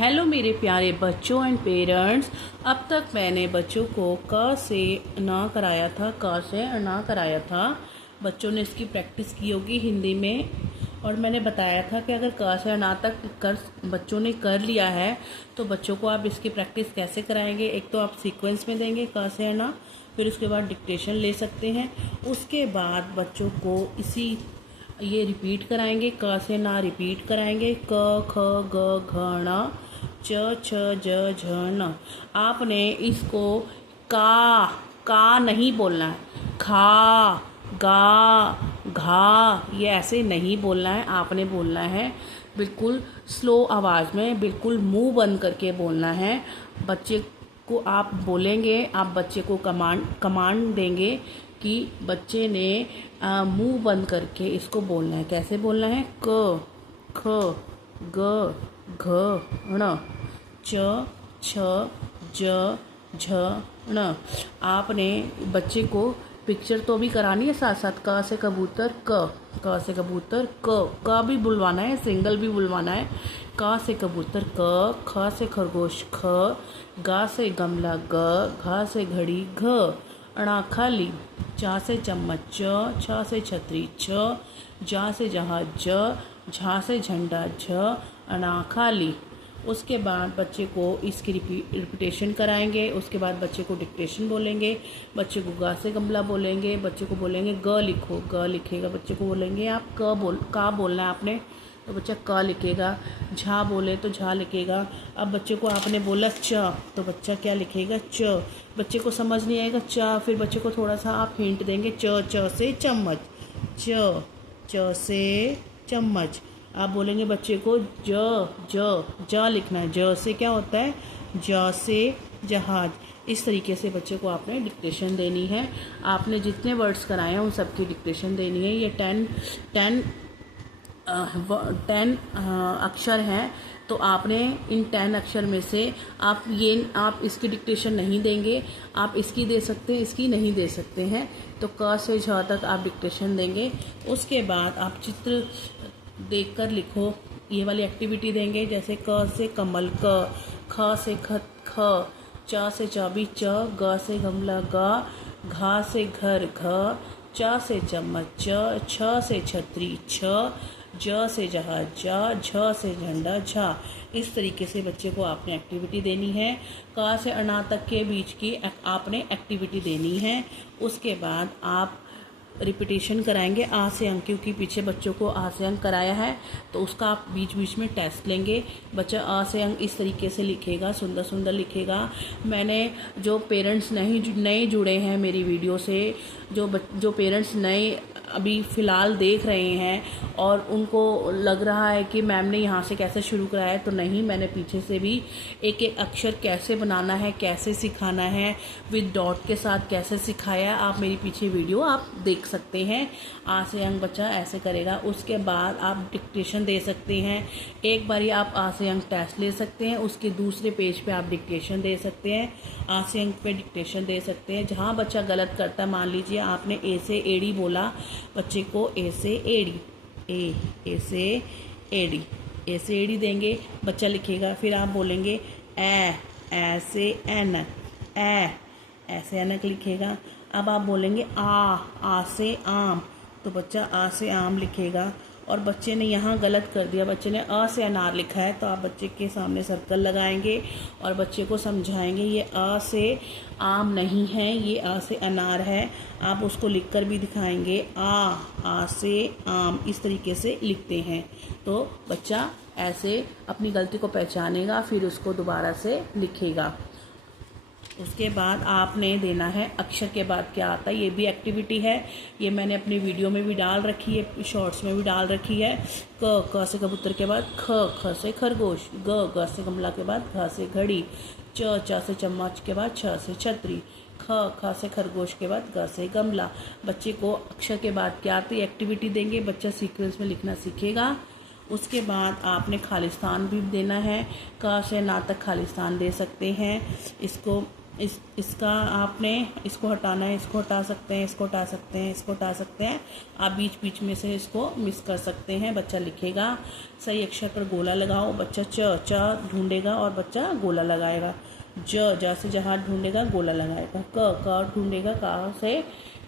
Hello मेरे प्यारे बच्चों एंड पेरेंट्स। अब तक मैंने बच्चों को क से ना कराया था, क से ना कराया था। बच्चों ने इसकी प्रैक्टिस की होगी हिंदी में, और मैंने बताया था कि अगर क से ना तक कर बच्चों ने कर लिया है तो बच्चों को आप इसकी प्रैक्टिस कैसे कराएंगे। एक तो आप सीक्वेंस में देंगे क से ना, फिर उसके बाद डिक्टेशन ले सकते हैं। उसके बाद बच्चों को ये रिपीट कराएंगे, क से ना रिपीट कराएंगे, क ख ग घ ण च छ ज झ न। आपने इसको का नहीं बोलना है, खा गा घा ये ऐसे नहीं बोलना है। आपने बोलना है बिल्कुल स्लो आवाज़ में, बिल्कुल मुंह बंद करके बोलना है। बच्चे को आप बोलेंगे, आप बच्चे को कमांड देंगे कि बच्चे ने मुंह बंद करके इसको बोलना है। कैसे बोलना है? क ख ग घ ण च छ ज झ ण। आपने बच्चे को पिक्चर तो भी करानी है साथ साथ। क से कबूतर क से कबूतर क भी बुलवाना है, सिंगल भी बुलवाना है। क से कबूतर क, ख से खरगोश ख, गा से गमला ग, घा से घड़ी घ, अणा खाली, चा से चम्मच च, छ से छतरी छ, जा से जहाज ज, झा से झंडा झ, अणा खाली। उसके बाद बच्चे को इसकी रिपीटेशन कराएंगे। उसके बाद बच्चे को डिक्टेशन बोलेंगे, बच्चे को गा से गमला बोलेंगे, बच्चे को बोलेंगे ग लिखो, ग लिखेगा। बच्चे को बोलेंगे आप का बोलना है आपने, तो बच्चा क लिखेगा। झा बोले तो झा लिखेगा। अब बच्चे को आपने बोला च, तो बच्चा क्या लिखेगा? च। बच्चे को समझ नहीं आएगा च, फिर बच्चे को थोड़ा सा आप हिंट देंगे। च से चम्मच, च से चम्मच। आप बोलेंगे बच्चे को ज लिखना है। ज से क्या होता है? ज से जहाज। इस तरीके से बच्चे को आपने डिक्टेशन देनी है। आपने जितने वर्ड्स कराए हैं उन सब की डिक्टेशन देनी है। ये 10 अक्षर हैं, तो आपने इन 10 अक्षर में से आप इसकी डिक्टेशन नहीं देंगे। आप इसकी दे सकते हैं, इसकी नहीं दे सकते हैं। तो क से झ तक आप डिक्टेशन देंगे। उसके बाद आप चित्र देखकर लिखो, ये वाली एक्टिविटी देंगे। जैसे क से कमल क, ख से खत ख, च से चाबी च, ग से गमला ग, घा से घर घ, च से चम्मच च, छ से छतरी छ, ज से जहाज जा, झ से झंडा झा। इस तरीके से बच्चे को आपने एक्टिविटी देनी है। क से अना तक के बीच की आपने एक्टिविटी देनी है। उसके बाद आप रिपीटेशन कराएंगे आ से अंक, क्योंकि पीछे बच्चों को आ से अंक कराया है, तो उसका आप बीच बीच में टेस्ट लेंगे। बच्चा आ से अंक इस तरीके से लिखेगा, सुंदर सुंदर लिखेगा। मैंने जो पेरेंट्स नए जुड़े हैं मेरी वीडियो से, जो पेरेंट्स नए अभी फ़िलहाल देख रहे हैं और उनको लग रहा है कि मैम ने यहाँ से कैसे शुरू कराया है, तो नहीं, मैंने पीछे से भी एक एक अक्षर कैसे बनाना है, कैसे सिखाना है, विद डॉट के साथ कैसे सिखाया, आप मेरी पीछे वीडियो आप देख सकते हैं। आ से अंक बच्चा ऐसे करेगा। उसके बाद आप डिक्टेशन दे सकते हैं। एक बारी आप आ से अंक टेस्ट ले सकते हैं, उसके दूसरे पेज पे आप डिक्टेशन दे सकते हैं। आ से अंक पे डिक्टेशन दे सकते हैं। जहाँ बच्चा गलत करता है, मान लीजिए आपने ए से एड़ी बोला, बच्चे को ए से एड़ी, ए से एड़ी, ए से एड़ी देंगे, बच्चा लिखेगा। फिर आप बोलेंगे ए से एन, ऐसे ऐनक लिखेगा। अब आप बोलेंगे आ से आम, तो बच्चा आ से आम लिखेगा। और बच्चे ने यहाँ गलत कर दिया, बच्चे ने अ से अनार लिखा है, तो आप बच्चे के सामने सर्कल लगाएंगे और बच्चे को समझाएंगे ये अ से आम नहीं है, ये अ से अनार है। आप उसको लिखकर भी दिखाएंगे आ से आम, इस तरीके से लिखते हैं। तो बच्चा ऐसे अपनी गलती को पहचानेगा, फिर उसको दोबारा से लिखेगा। उसके बाद आपने देना है अक्षर के बाद क्या आता है, ये भी एक्टिविटी है। ये मैंने अपनी वीडियो में भी डाल रखी है, शॉर्ट्स में भी डाल रखी है। क से कबूतर के बाद ख से खरगोश, ग से गमला के बाद घ से घड़ी, च से चम्मच के बाद छ से छतरी, ख से खरगोश के बाद ग से गमला। बच्चे को अक्षर के बाद क्या आती है एक्टिविटी देंगे, बच्चा सीक्वेंस में लिखना सीखेगा। उसके बाद आपने खालिस्तान भी देना है। क से ना तक खालिस्तान दे सकते हैं। इसको इसका आपने इसको हटाना है, इसको हटा सकते हैं, इसको हटा सकते हैं, इसको हटा सकते हैं। आप बीच बीच में से इसको मिस कर सकते हैं। बच्चा लिखेगा, सही अक्षर पर गोला लगाओ। बच्चा च ढूंढेगा और बच्चा गोला लगाएगा। ज से जहाज ढूंढेगा, गोला लगाएगा। क ढूंढेगा, का से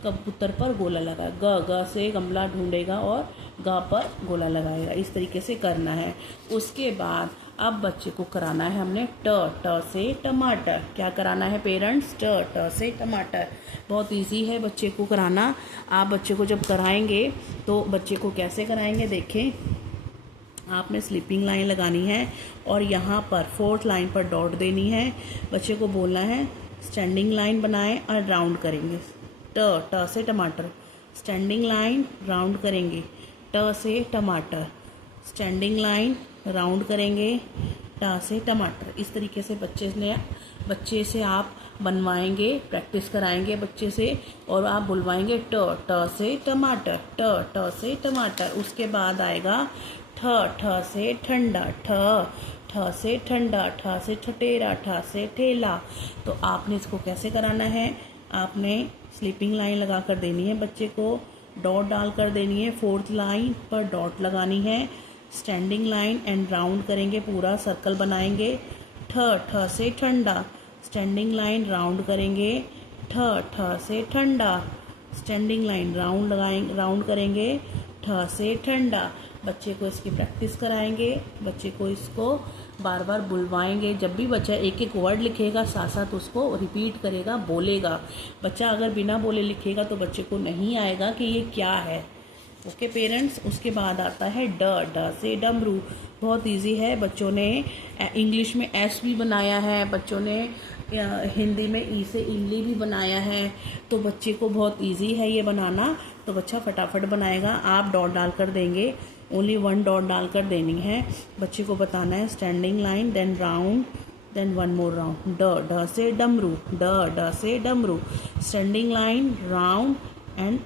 कबूतर पर गोला लगाएगा। ग से गमला ढूंढेगा और ग पर गोला लगाएगा। इस तरीके से करना है। उसके बाद अब बच्चे को कराना है हमने ट से टमाटर। क्या कराना है पेरेंट्स? ट से टमाटर। बहुत इजी है बच्चे को कराना। आप बच्चे को जब कराएंगे तो बच्चे को कैसे कराएंगे देखें। आपने स्लीपिंग लाइन लगानी है और यहाँ पर 4th लाइन पर डॉट देनी है। बच्चे को बोलना है स्टैंडिंग लाइन बनाएं और राउंड करेंगे। ट से टमाटर, स्टैंडिंग लाइन राउंड करेंगे। ट से टमाटर, स्टैंडिंग लाइन राउंड करेंगे। ट से टमाटर। इस तरीके से बच्चे से आप बनवाएंगे, प्रैक्टिस कराएंगे बच्चे से और आप बुलवाएंगे ट से टमाटर, ट से टमाटर। उसके बाद आएगा ठ से ठंडा, ठ से ठंडा, ठ से ठटेरा, ठ से ठेला। तो आपने इसको कैसे कराना है? आपने स्लीपिंग लाइन लगा कर देनी है बच्चे को, डॉट डाल कर देनी है। 4th लाइन पर डॉट लगानी है। स्टैंडिंग लाइन एंड राउंड करेंगे, पूरा सर्कल बनाएंगे। ठ से ठंडा, स्टैंडिंग लाइन राउंड करेंगे। ठ से ठंडा, स्टैंडिंग लाइन राउंड करेंगे। ठ से ठंडा। बच्चे को इसकी प्रैक्टिस कराएंगे। बच्चे को इसको बार बार बुलवाएंगे। जब भी बच्चा एक एक वर्ड लिखेगा साथ साथ उसको रिपीट करेगा, बोलेगा। बच्चा अगर बिना बोले लिखेगा तो बच्चे को नहीं आएगा कि ये क्या है। Okay parents. उसके बाद आता है ड से डमरू। बहुत इजी है। बच्चों ने इंग्लिश में एस भी बनाया है, बच्चों ने हिंदी में ई से इमली भी बनाया है। तो बच्चे को बहुत इजी है ये बनाना, तो बच्चा फटाफट बनाएगा। आप डॉट डाल कर देंगे, ओनली 1 डॉट डाल कर देनी है। बच्चे को बताना है standing line then round then 1 more round. ड से डमरू, ड से डमरू, standing line round and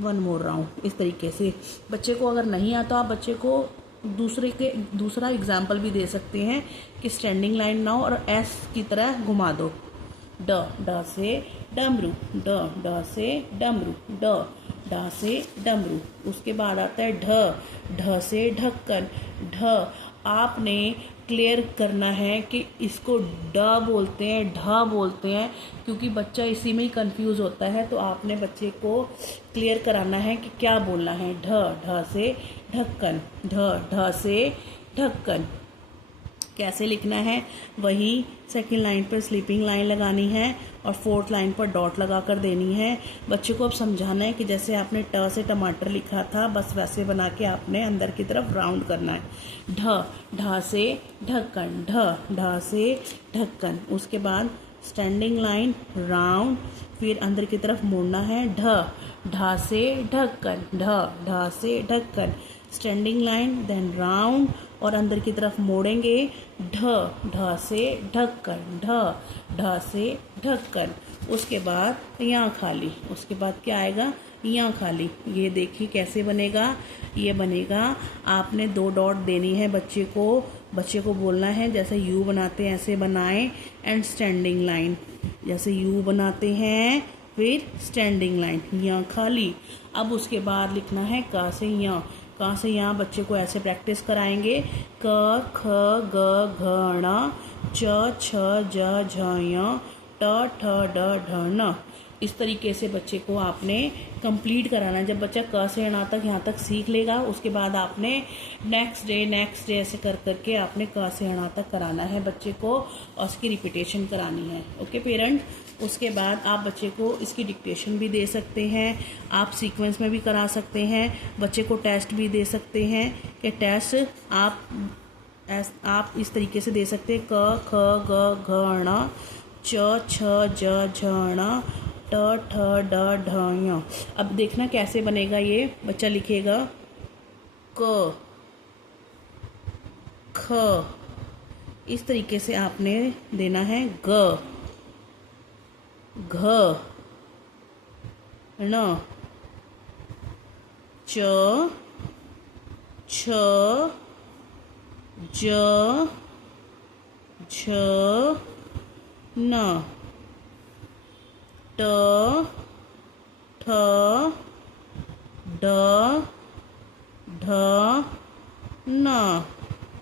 1 more round. इस तरीके से बच्चे को अगर नहीं आता, आप बच्चे को दूसरा एग्जाम्पल भी दे सकते हैं कि स्टैंडिंग लाइन ना हो और एस की तरह घुमा दो। ड से डमरू, ड से डमरू, ड से डमरू। उसके बाद आता है ढ से ढक्कन। ढ आपने क्लियर करना है कि इसको ड बोलते हैं, ढ बोलते हैं, क्योंकि बच्चा इसी में ही कंफ्यूज होता है। तो आपने बच्चे को क्लियर कराना है कि क्या बोलना है। ढ से ढक्कन, ढ से ढक्कन। कैसे लिखना है? वही 2nd लाइन पर स्लीपिंग लाइन लगानी है और 4th लाइन पर डॉट लगा कर देनी है। बच्चे को अब समझाना है कि जैसे आपने ट से टमाटर लिखा था, बस वैसे बना के आपने अंदर की तरफ राउंड करना है। ढ से ढक्कन, ढ से ढक्कन। उसके बाद स्टैंडिंग लाइन राउंड, फिर अंदर की तरफ मोड़ना है। ढ से ढक्कन, ढ से ढक्कन, स्टैंडिंग लाइन देन राउंड और अंदर की तरफ मोड़ेंगे। ढ से ढक्कन, ढ से ढक्कन। उसके बाद यहाँ खाली। उसके बाद क्या आएगा? यहाँ खाली। ये देखिए कैसे बनेगा। ये बनेगा, आपने 2 डॉट देनी है बच्चे को। बच्चे को बोलना है जैसे यू बनाते हैं ऐसे बनाएं एंड स्टैंडिंग लाइन। जैसे यू बनाते हैं फिर स्टैंडिंग लाइन, यहाँ खाली। अब उसके बाद लिखना है क से यहाँ। क से यहाँ बच्चे को ऐसे प्रैक्टिस कराएंगे। क ख ग घ ण, च छ ज झ ञ, ट ठ ड ढ न। इस तरीके से बच्चे को आपने कंप्लीट कराना है। जब बच्चा क से ण तक यहाँ तक सीख लेगा, उसके बाद आपने नेक्स्ट डे ऐसे कर करके आपने क से ण तक कराना है बच्चे को और उसकी रिपीटेशन करानी है। Okay parent. उसके बाद आप बच्चे को इसकी डिक्टेशन भी दे सकते हैं, आप सीक्वेंस में भी करा सकते हैं। बच्चे को टेस्ट भी दे सकते हैं कि टेस्ट आप इस तरीके से दे सकते हैं। क ख ग घ ण, च छ ज झ ण, ट ठ ड ढ ञ। अब देखना कैसे बनेगा। ये बच्चा लिखेगा क ख, इस तरीके से आपने देना है। ग घ ण, च छ ज झ न, ट, ठ, ड, ढ, न।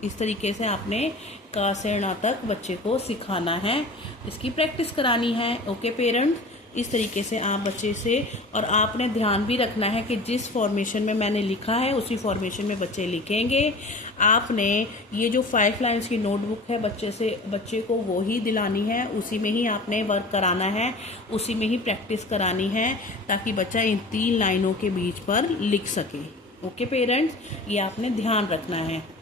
इस तरीके से आपने क से ण तक बच्चे को सिखाना है, इसकी प्रैक्टिस करानी है। ओके पेरेंट, इस तरीके से आप बच्चे से, और आपने ध्यान भी रखना है कि जिस फॉर्मेशन में मैंने लिखा है उसी फॉर्मेशन में बच्चे लिखेंगे। आपने ये जो 5 लाइन्स की नोटबुक है बच्चे को वो ही दिलानी है, उसी में ही आपने वर्क कराना है, उसी में ही प्रैक्टिस करानी है, ताकि बच्चा इन 3 लाइनों के बीच पर लिख सके। ओके पेरेंट्स, ये आपने ध्यान रखना है।